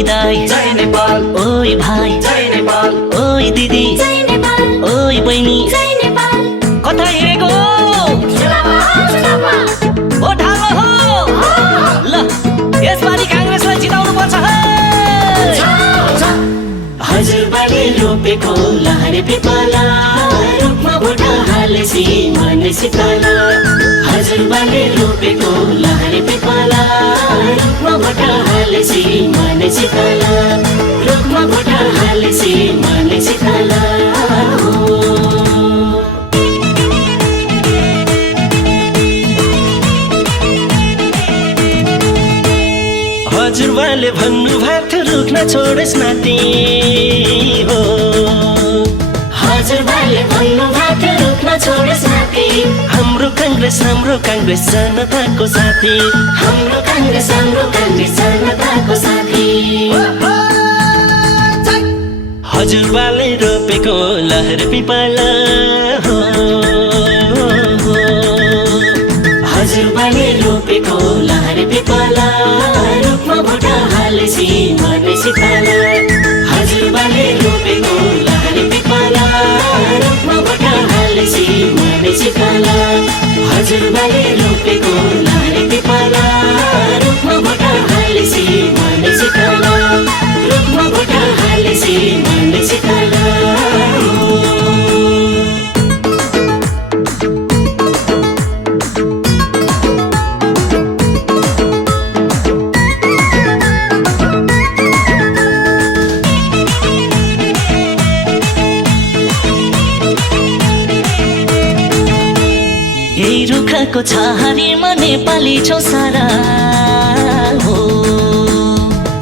ओइ दाई जय नेपाल, ओइ भाइ जय नेपाल, ओइ दिदी जय नेपाल, ओइ बहिनी जय नेपाल, कता हिँडेको जिन्दाबाद, हो ढालो हो ल यसपालि कांग्रेसलाई जिताउनु पर्छ हजुरबाले रोपेको लहरे पिपला रुखमा भोट हालेसी मन शीतल। हजुरबाले रोपेको लहरे पिपला रुखमा भोट हालेसी मन शीतल, रुखमा भोट हालेसी मन शीतल। हजुरबाले भन्नुभएको थियो रुख नछोडेस् नाति हो। हजुरबाले भन्नुभएको थियो रुख नछोडेस् नाति। हाम्रो कांग्रेस जनताको साथी, हाम्रो कांग्रेस जनताको साथी। हजुरबाले रोपेको लहर पिपला हो। हजुरबाले रोपेको लहर पिपला रुखमा भोट हालेसी मन शीतल। हजुरबाले रोपेको लहर पिपला रुखमा भोट हालेसी मन शीतल। हजुरबाले रोपेको लहर पिपला रुखमा भोट हालेसी मन शीतल, रुखमा भोट हालेसी मन शीतल। यही रुखको छहारीमा नेपाली छौ सारा हो।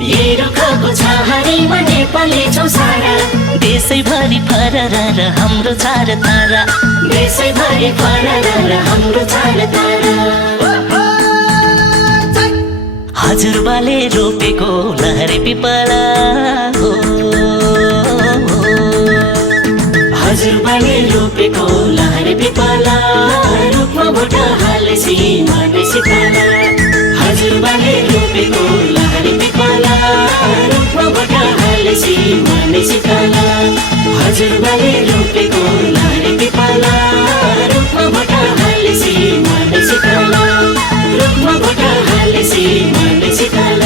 यही रुखको छहारीमा नेपाली छौ सारा। देशैभरि फरर हाम्रो चार तारा, देशैभरि फरर हाम्रो चार तारा। हजुरबाले रोपेको लहरे पिपला हो। हजुरबाले रोपेको लहरे पिपला रुखमा भोट हालेसी मन शीतल। हजुरबाले रोपेको लहरे पिपला रुखमा भोट हालेसी मन शीतल। हजुरबाले रोपेको लहरे पिपला रुखमा भोट हालेसी मन शीतल, रुखमा भोट हालेसी मन शीतल।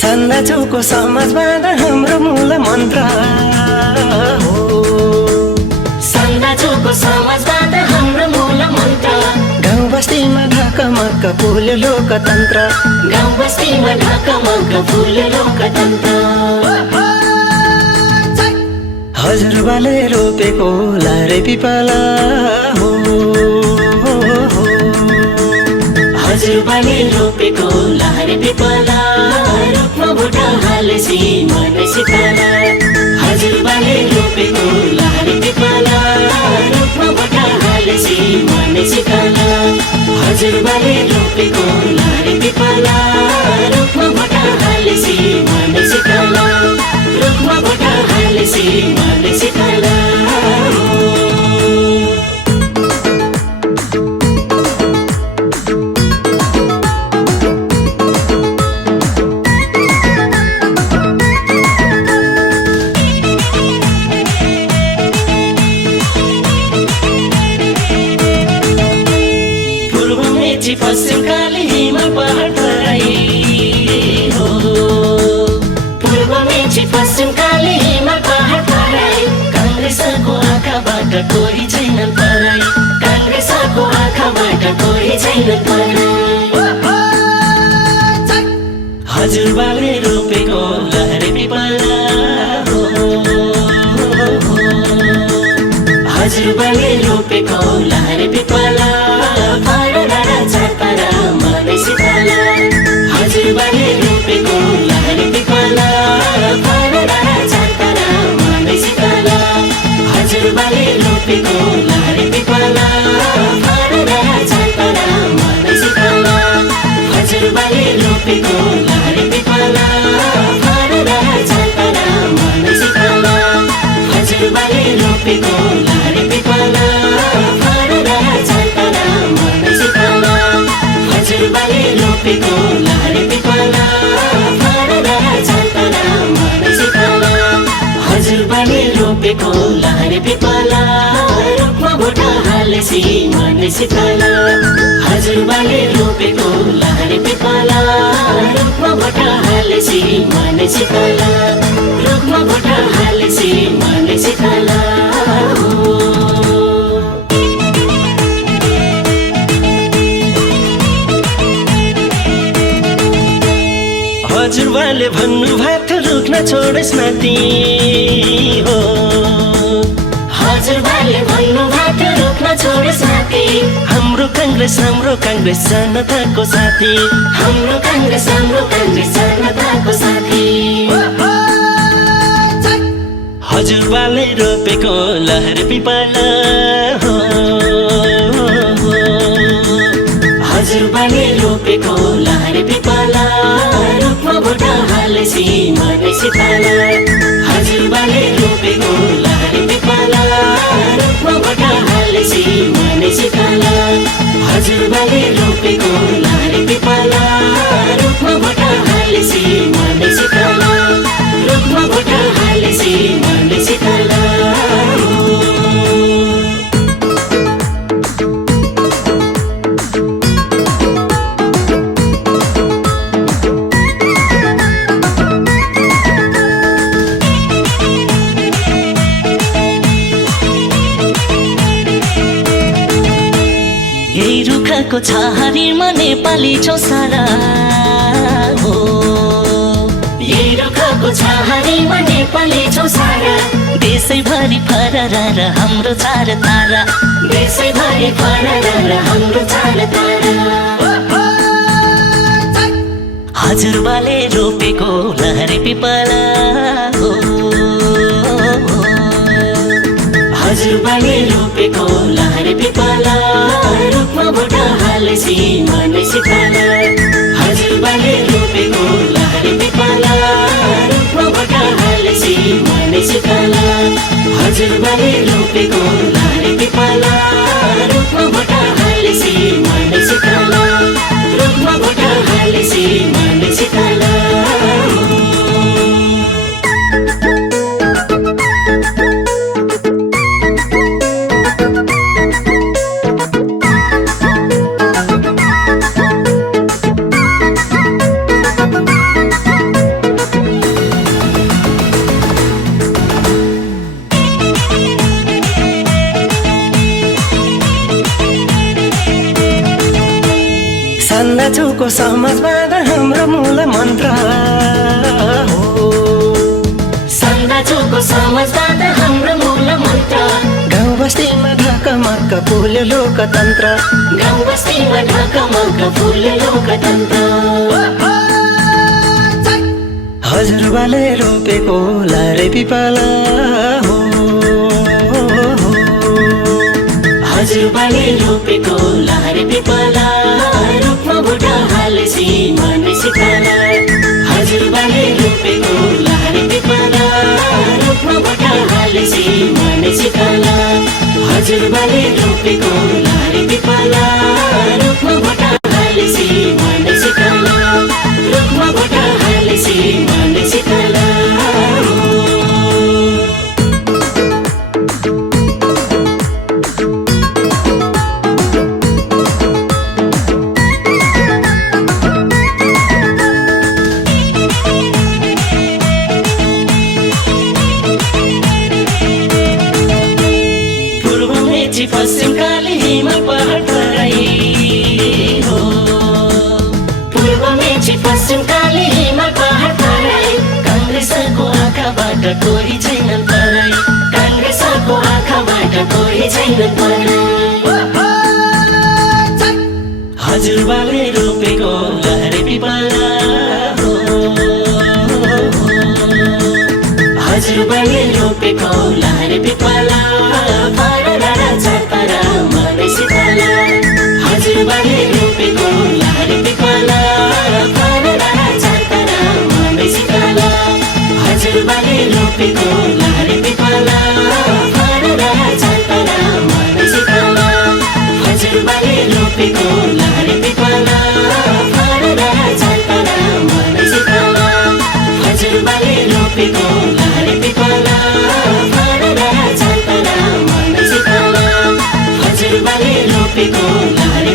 सन्नाचौको समाजबाट हाम्रो मूल मन्त्र हो। सन्नाचौको समाजबाट हाम्रो मूल मन्त्र। गाउँ बस्तीमा ढाकमक्क फुल्यो लोकतन्त्र, गाउँ बस्तीमा ढाकमक्क फुल्यो लोकतन्त्र। हजुरबाले रोपेको लहरे पिपला हो। हजुरबाले रोपेको लहरे पिपला रुखमा भोट हालेसी मन शीतल। हजुरबाले रोपेको लहरे पिपला रुखमा भोट हालेसी मन शीतल। हजुरबाले रोपेको लहरे पिपला रुखमा भोट हालेसी मन शीतल, रुखमा भोट हालेसी मन शीतल। पश्चिम काली हिमाल पहाड तराई हो। पूर्व मेची पश्चिम काली हिमाल पहाड तराई। कांग्रेसको आँखाबाट कोही छैनन् पराई, कांग्रेसको आँखाबाट कोही छैनन् पराई। हजुरबाले रोपेको लहरे पिपला हो। हजुरबाले रोपेको लहरे पिपला हजुरबाले रोपेको लहरे पिपला फरर चार तारा मन शीतल। रोपेको लहरे पिपला फरेर जातरा मलाई सिकाला हजुरबाले रोपेको लहरे पिपला फरेर जातरा मलाई सिकाला हजुरबाले रोपेको लहरे पिपला फरेर जातरा मलाई सिकाला हजुरबाले रोपेको लहरे पिपला फरेर जातरा मलाई सिकाला हजुरबाले रोपेको लहरे पिपला रुखमा भुटा हालेसी मन शीतला हजुरबाले रोपेको लहरे पिपला रुखमा भुटा हालेसी मन शीतला रुखमा भुटा हालेसी मन शीतला हजुरबाले भन्नुभएको रुख्न छोडेस् नाति हो हजुरबाले भन्नुभएको रुख्न छोडेस् नाति हाम्रो काङ्ग्रेस जनताको साथी हाम्रो काङ्ग्रेस जनताको साथी हजुरबाले रोपेको लहरे पिपला हो हजुरबाले रोपेको लहरे पिपला रुखमा भुटा हालेसी मन शीतला हजुरबाले रोपेको लहरे पिपला रुखमा भुटा हालेसी मन शीतला हजुरबाले रोपेको लहरे पिपला रुखमा भुटा हालेसी मन शीतला रुखमा भुटा हालेसी मन शीतला यही रुखको छहारीमा नेपाली चौसारा हो यही रुखको छहारीमा नेपाली चौसारा देशैभरि फररा र हाम्रो चार तारा देशैभरि फररा र हाम्रो चार तारा हजुरबाले रोपेको लहरे पिपला हो हजुरबाले रोपेको लहरे पिपला रुखमा भुटा हालेसी मन शीतला हजुरबाले रोपेको लहरे पिपला रुखमा भुटा हालेसी मन शीतला हजुरबाले रोपेको लहरे पिपला रुखमा भुटा हालेसी मन शीतला रुखमा भुटा हालेसी मन शीतला सन्दाजुको समाजवाद हाम्रो मूल मन्त्र हो सन्दाजुको समाजवाद हाम्रो मूल मन्त्र गाउँ बस्तीमा ढकमक्क फुल्यो लोकतन्त्र गाउँ बस्तीमा ढकमक्क फुल्यो लोकतन्त्र हजुरबाले रोपेको लहरे पिपला हो हजुरबाले रोपेको लहरे पिपला रुखमा भुटा हालेसी मन शीतला हजुरबाले रोपेको लहरे पिपला रुखमा भुटा हालेसी मन शीतला हजुरबाले रोपेको लहरे पिपला रुखमा भुटा हालेसी मन शीतला रुखमा भुटा हालेसी मन शीतला पश्चिम काली हिमाल पहाड तराई हो पूर्व मेची पश्चिम काली हिमाल पहाड तराई काङ्ग्रेसको आँखाबाट कोही छैनन् पराई काङ्ग्रेसको आँखाबाट कोही छैनन् पराई हजुरबाले रोपेको लहरे पिपला हो हजुरबाले रोपेको लहरे पिपला हजुरबाले रोपेको लहरे पिपला फलेर जातरा मनै शीतल हजुरबाले रोपेको लहरे पिपला फलेर जातरा मनै शीतल हजुरबाले रोपेको लहरे पिपला फलेर जातरा मनै शीतल हजुरबाले रोपेको लहरे